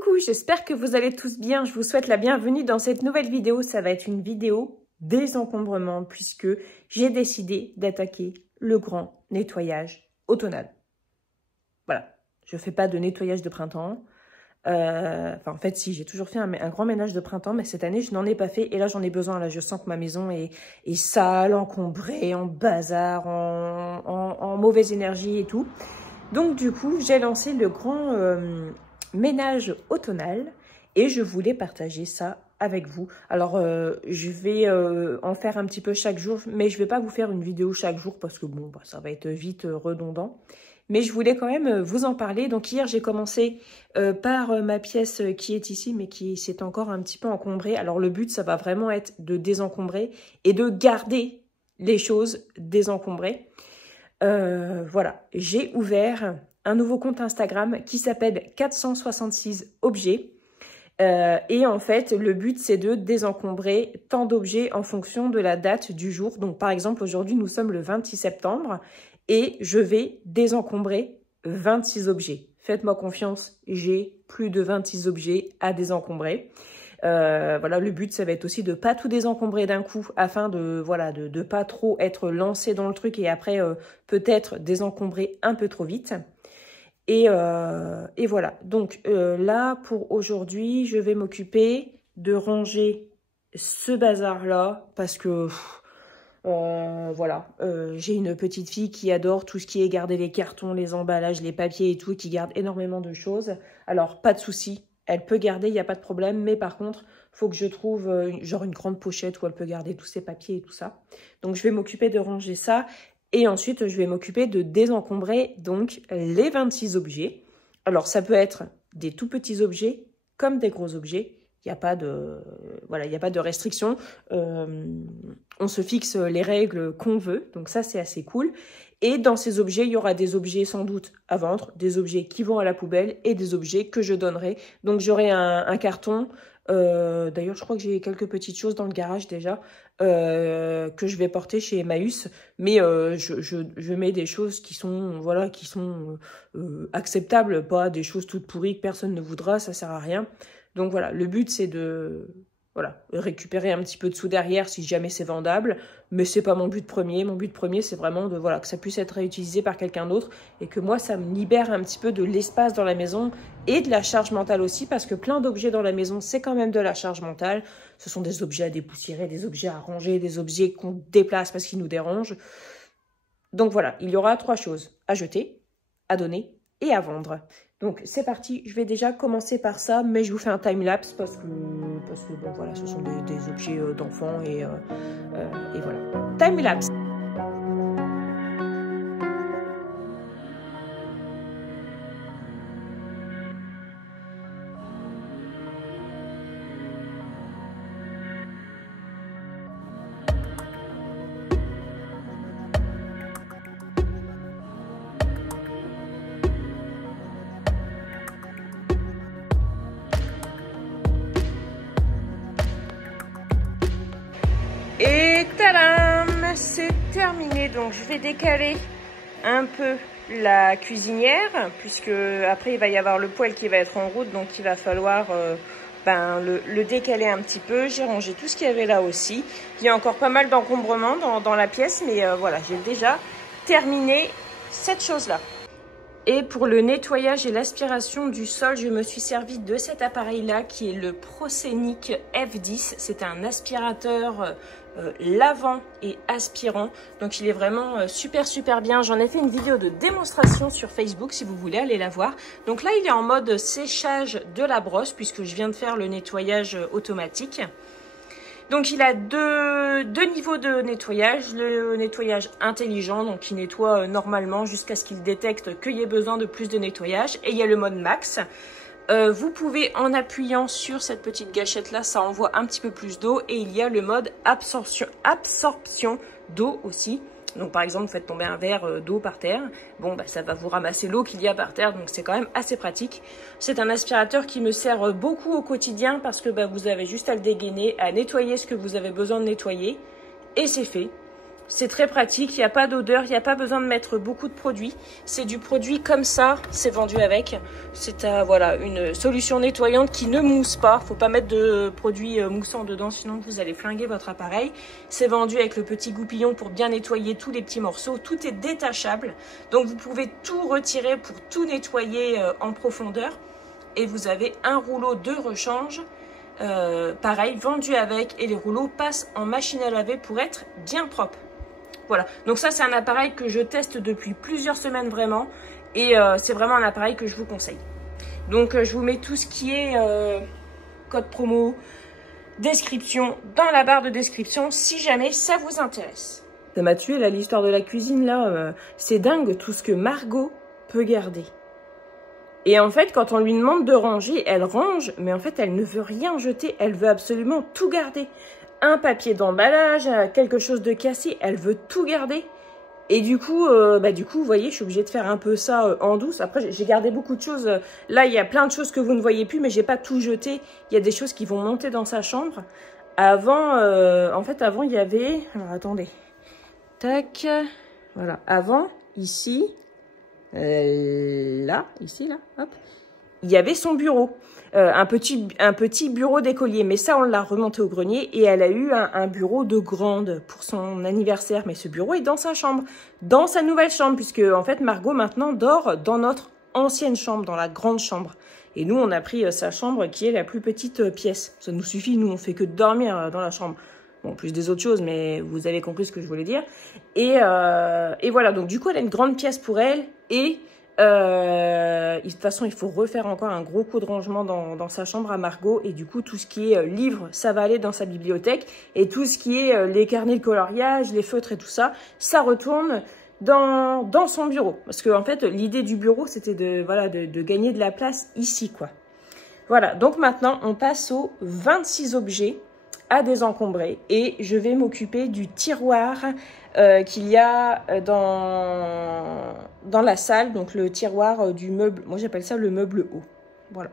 Coucou, j'espère que vous allez tous bien. Je vous souhaite la bienvenue dans cette nouvelle vidéo. Ça va être une vidéo désencombrement puisque j'ai décidé d'attaquer le grand nettoyage automnal. Voilà, je ne fais pas de nettoyage de printemps. En fait, si, j'ai toujours fait un grand ménage de printemps, mais cette année, je n'en ai pas fait. Et là, j'en ai besoin. Là, je sens que ma maison est sale, encombrée, en bazar, en mauvaise énergie et tout. Donc, du coup, j'ai lancé le grand ménage automnal et je voulais partager ça avec vous. Alors, je vais en faire un petit peu chaque jour, mais je ne vais pas vous faire une vidéo chaque jour parce que bon, bah, ça va être vite redondant. Mais je voulais quand même vous en parler. Donc hier, j'ai commencé par ma pièce qui est ici, mais qui s'est encore un petit peu encombrée. Alors le but, ça va vraiment être de désencombrer et de garder les choses désencombrées. Voilà, j'ai ouvert un nouveau compte Instagram qui s'appelle 466 objets. Et en fait, le but, c'est de désencombrer tant d'objets en fonction de la date du jour. Donc par exemple, aujourd'hui, nous sommes le 26 septembre. Et je vais désencombrer 26 objets. Faites-moi confiance, j'ai plus de 26 objets à désencombrer. Voilà, le but, ça va être aussi de pas tout désencombrer d'un coup afin de voilà de pas trop être lancé dans le truc et après peut-être désencombrer un peu trop vite. Et voilà. Donc là, pour aujourd'hui, je vais m'occuper de ranger ce bazar-là parce que... voilà, j'ai une petite fille qui adore tout ce qui est garder les cartons, les emballages, les papiers et tout, qui garde énormément de choses. Alors, pas de souci, elle peut garder, il n'y a pas de problème, mais par contre, faut que je trouve genre une grande pochette où elle peut garder tous ses papiers et tout ça. Donc, je vais m'occuper de ranger ça et ensuite, je vais m'occuper de désencombrer donc les 26 objets. Alors, ça peut être des tout petits objets comme des gros objets. Il n'y a pas de, voilà, il n'y a pas de restriction. On se fixe les règles qu'on veut. Donc ça, c'est assez cool. Et dans ces objets, il y aura des objets sans doute à vendre, des objets qui vont à la poubelle et des objets que je donnerai. Donc j'aurai un carton. D'ailleurs, je crois que j'ai quelques petites choses dans le garage déjà que je vais porter chez Emmaüs. Mais je mets des choses qui sont, voilà, qui sont acceptables, pas des choses toutes pourries que personne ne voudra. Ça sert à rien. Donc voilà, le but c'est de voilà, récupérer un petit peu de sous derrière si jamais c'est vendable, mais c'est pas mon but premier. Mon but premier c'est vraiment de voilà que ça puisse être réutilisé par quelqu'un d'autre et que moi ça me libère un petit peu de l'espace dans la maison et de la charge mentale aussi parce que plein d'objets dans la maison c'est quand même de la charge mentale. Ce sont des objets à dépoussiérer, des objets à ranger, des objets qu'on déplace parce qu'ils nous dérangent. Donc voilà, il y aura 3 choses à jeter, à donner et à vendre. Donc c'est parti, je vais déjà commencer par ça, mais je vous fais un time-lapse parce que bon voilà, ce sont des objets d'enfants et voilà. Time-lapse. Et tadam, c'est terminé. Donc je vais décaler un peu la cuisinière puisque après il va y avoir le poêle qui va être en route, donc il va falloir le décaler un petit peu. J'ai rangé tout ce qu'il y avait là aussi. Il y a encore pas mal d'encombrement dans la pièce, mais voilà, j'ai déjà terminé cette chose-là. Et pour le nettoyage et l'aspiration du sol, je me suis servi de cet appareil-là qui est le Proscenic F10. C'est un aspirateur lavant et aspirant. Donc il est vraiment super bien. J'en ai fait une vidéo de démonstration sur Facebook si vous voulez aller la voir. Donc là, il est en mode séchage de la brosse puisque je viens de faire le nettoyage automatique. Donc il a deux niveaux de nettoyage, le nettoyage intelligent, donc qui nettoie normalement jusqu'à ce qu'il détecte qu'il y ait besoin de plus de nettoyage. Et il y a le mode max. Vous pouvez, en appuyant sur cette petite gâchette là, ça envoie un petit peu plus d'eau. Et il y a le mode absorption d'eau aussi. Donc par exemple, vous faites tomber un verre d'eau par terre. Bon, bah, ça va vous ramasser l'eau qu'il y a par terre, donc c'est quand même assez pratique. C'est un aspirateur qui me sert beaucoup au quotidien parce que bah, vous avez juste à le dégainer, à nettoyer ce que vous avez besoin de nettoyer. Et c'est fait. C'est très pratique, il n'y a pas d'odeur, il n'y a pas besoin de mettre beaucoup de produits. C'est du produit comme ça, c'est vendu avec. C'est voilà, une solution nettoyante qui ne mousse pas. Il ne faut pas mettre de produits moussants dedans, sinon vous allez flinguer votre appareil. C'est vendu avec le petit goupillon pour bien nettoyer tous les petits morceaux. Tout est détachable, donc vous pouvez tout retirer pour tout nettoyer en profondeur. Et vous avez un rouleau de rechange. Pareil, vendu avec, et les rouleaux passent en machine à laver pour être bien propres. Voilà, donc ça c'est un appareil que je teste depuis plusieurs semaines vraiment, et c'est vraiment un appareil que je vous conseille. Donc je vous mets tout ce qui est code promo, description dans la barre de description si jamais ça vous intéresse. Ça m'a tué là, l'histoire de la cuisine là, c'est dingue tout ce que Margot peut garder. Et en fait, quand on lui demande de ranger, elle range, mais en fait, elle ne veut rien jeter, elle veut absolument tout garder. Un papier d'emballage, quelque chose de cassé, elle veut tout garder. Et du coup, vous voyez, je suis obligée de faire un peu ça en douce. Après, j'ai gardé beaucoup de choses. Là, il y a plein de choses que vous ne voyez plus, mais j'ai pas tout jeté. Il y a des choses qui vont monter dans sa chambre. Avant, en fait, avant, il y avait... Alors, attendez. Tac. Voilà. Avant, ici... là, ici, là, hop, il y avait son bureau, un petit bureau d'écolier, mais ça on l'a remonté au grenier et elle a eu un bureau de grande pour son anniversaire, mais ce bureau est dans sa chambre, dans sa nouvelle chambre, puisque en fait Margot maintenant dort dans notre ancienne chambre, dans la grande chambre, et nous on a pris sa chambre qui est la plus petite pièce, ça nous suffit, nous on fait que dormir dans la chambre. Bon, plus des autres choses, mais vous avez compris ce que je voulais dire. Et voilà, donc du coup, elle a une grande pièce pour elle. Et de toute façon, il faut refaire encore un gros coup de rangement dans sa chambre à Margot. Et du coup, tout ce qui est livres, ça va aller dans sa bibliothèque. Et tout ce qui est les carnets de coloriage, les feutres et tout ça, ça retourne dans son bureau. Parce que en fait, l'idée du bureau, c'était de gagner de la place ici, quoi. Voilà, donc maintenant, on passe aux 26 objets à désencombrer et je vais m'occuper du tiroir qu'il y a dans la salle, donc le tiroir du meuble, moi j'appelle ça le meuble haut. Voilà,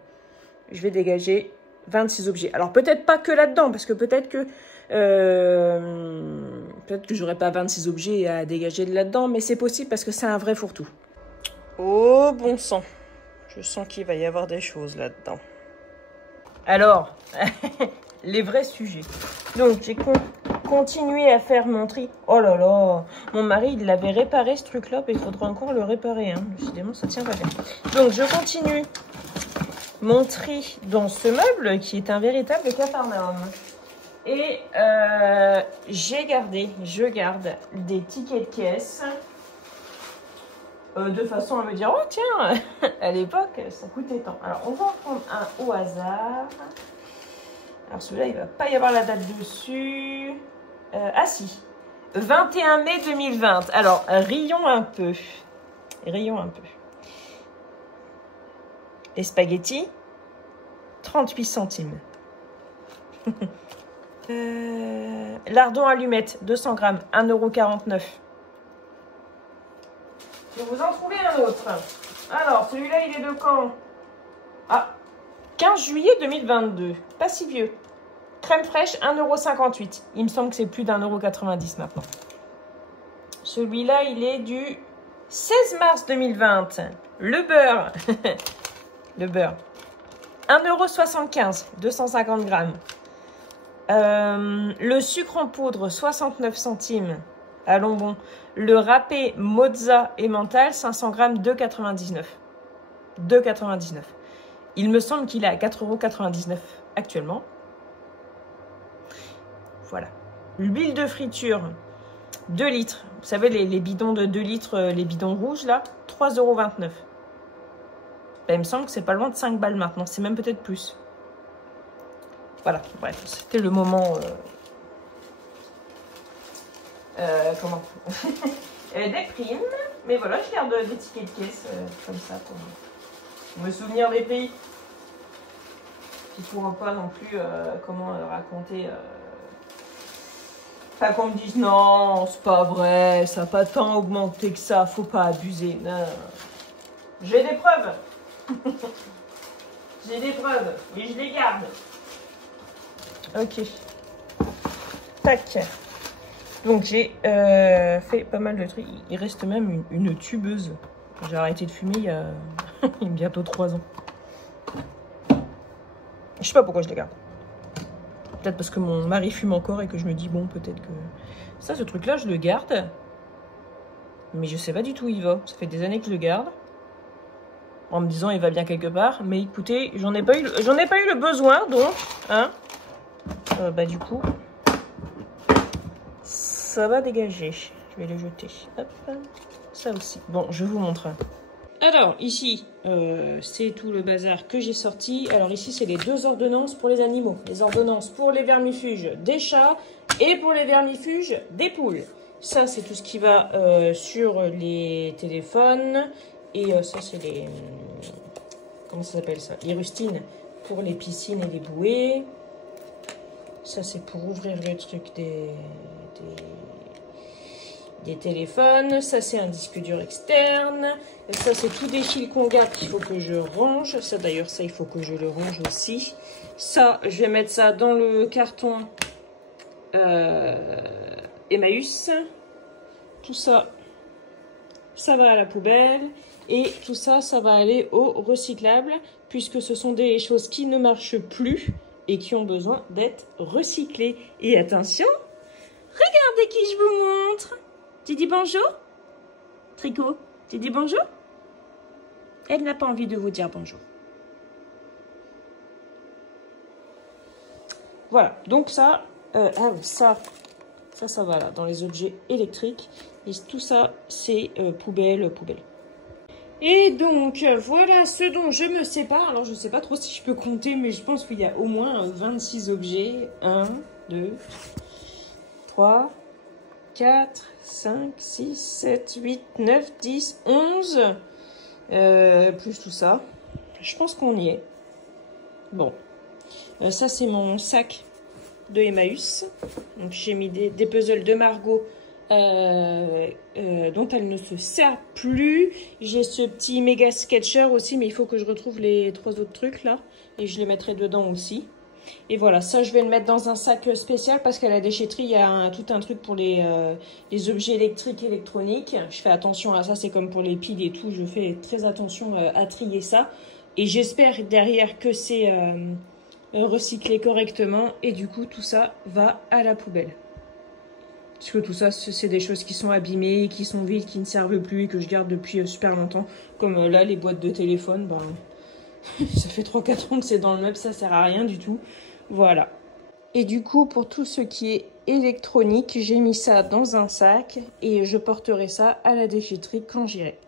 je vais dégager 26 objets. Alors peut-être pas que là-dedans, parce que peut-être que j'aurai pas 26 objets à dégager de là-dedans, mais c'est possible parce que c'est un vrai fourre-tout. Oh bon sang, je sens qu'il va y avoir des choses là-dedans. Alors... les vrais sujets. Donc, j'ai continué à faire mon tri. Oh là là, mon mari, il l'avait réparé ce truc-là, et il faudra encore le réparer. Hein. Décidément, ça tient pas bien. Donc, je continue mon tri dans ce meuble qui est un véritable capharnaüm. Et je garde des tickets de caisse de façon à me dire, oh tiens, à l'époque, ça coûtait tant. Alors, on va en prendre un au hasard. Alors celui-là, il ne va pas y avoir la date dessus. Ah si, 21 mai 2020. Alors, rions un peu. Rions un peu. Les spaghettis, 38 centimes. Lardon allumette, 200 grammes, 1,49 €. Je vais vous en trouver un autre. Alors, celui-là, il est de quand? Ah, 15 juillet 2022, pas si vieux. Crème fraîche, 1,58 €. Il me semble que c'est plus d'1,90 € maintenant. Celui-là, il est du 16 mars 2020. Le beurre. Le beurre. 1,75 €, 250 grammes. Le sucre en poudre, 69 centimes. Allons bon. Le râpé mozza et mental, 500 grammes, 2,99 €. 2,99 €. Il me semble qu'il est à 4,99 € actuellement. Voilà. L'huile de friture, 2 litres. Vous savez, les bidons de 2 litres, les bidons rouges, là, 3,29 €. Ben, il me semble que c'est pas loin de 5 balles maintenant. C'est même peut-être plus. Voilà. Bref, c'était le moment... comment des primes. Mais voilà, je garde des tickets de caisse comme ça pour me souvenir des prix. Il ne pourra pas non plus raconter. Pas qu'on me dise non, c'est pas vrai, ça n'a pas tant augmenté que ça, faut pas abuser. Non. J'ai des preuves. J'ai des preuves, et je les garde. Ok. Tac. Donc j'ai fait pas mal de trucs. Il reste même une tubeuse. J'ai arrêté de fumer il y a bientôt 3 ans. Je sais pas pourquoi je les garde. Peut-être parce que mon mari fume encore et que je me dis, bon, peut-être que... Ça, ce truc-là, je le garde. Mais je sais pas du tout où il va. Ça fait des années que je le garde. En me disant, il va bien quelque part. Mais écoutez, j'en ai pas eu le besoin, donc... Hein, bah du coup, ça va dégager. Je vais le jeter. Hop, ça aussi. Bon, je vous montre. Alors, ici, c'est tout le bazar que j'ai sorti. Alors ici, c'est les 2 ordonnances pour les animaux. Les ordonnances pour les vermifuges des chats et pour les vermifuges des poules. Ça, c'est tout ce qui va sur les téléphones. Et ça, c'est les... comment ça s'appelle ça? Les rustines pour les piscines et les bouées. Ça, c'est pour ouvrir le truc des téléphones. Ça, c'est un disque dur externe. Et ça, c'est tous des fils qu'on garde qu'il faut que je range. Ça, d'ailleurs, ça, il faut que je le range aussi. Ça, je vais mettre ça dans le carton Emmaüs. Tout ça, ça va à la poubelle. Et tout ça, ça va aller au recyclable, puisque ce sont des choses qui ne marchent plus et qui ont besoin d'être recyclées. Et attention, regardez qui je vous montre. Tu dis bonjour? Tricot, tu dis bonjour? Elle n'a pas envie de vous dire bonjour. Voilà, donc ça, ça va là, dans les objets électriques. Et tout ça, c'est poubelle. Et donc, voilà ce dont je me sépare. Alors, je ne sais pas trop si je peux compter, mais je pense qu'il y a au moins 26 objets. 1, 2, 3, 4, 5, 6, 7, 8, 9, 10, 11. Plus tout ça. Je pense qu'on y est. Bon. Ça, c'est mon sac de Emmaüs. Donc, j'ai mis des puzzles de Margot dont elle ne se sert plus. J'ai ce petit méga sketcher aussi, mais il faut que je retrouve les 3 autres trucs là. Et je les mettrai dedans aussi. Et voilà, ça je vais le mettre dans un sac spécial parce qu'à la déchetterie, il y a tout un truc pour les objets électriques, électroniques. Je fais attention à ça, c'est comme pour les piles et tout. Je fais très attention à trier ça. Et j'espère derrière que c'est recyclé correctement. Et du coup, tout ça va à la poubelle. Parce que tout ça, c'est des choses qui sont abîmées, qui sont vides, qui ne servent plus et que je garde depuis super longtemps. Comme là, les boîtes de téléphone, ben, ça fait 3-4 ans que c'est dans le meuble, ça sert à rien du tout. Voilà. Et du coup, pour tout ce qui est électronique, j'ai mis ça dans un sac et je porterai ça à la déchetterie quand j'irai.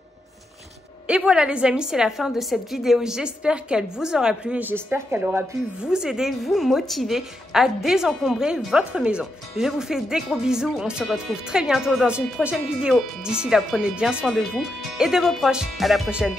Et voilà les amis, c'est la fin de cette vidéo. J'espère qu'elle vous aura plu et j'espère qu'elle aura pu vous aider, vous motiver à désencombrer votre maison. Je vous fais des gros bisous. On se retrouve très bientôt dans une prochaine vidéo. D'ici là, prenez bien soin de vous et de vos proches. À la prochaine.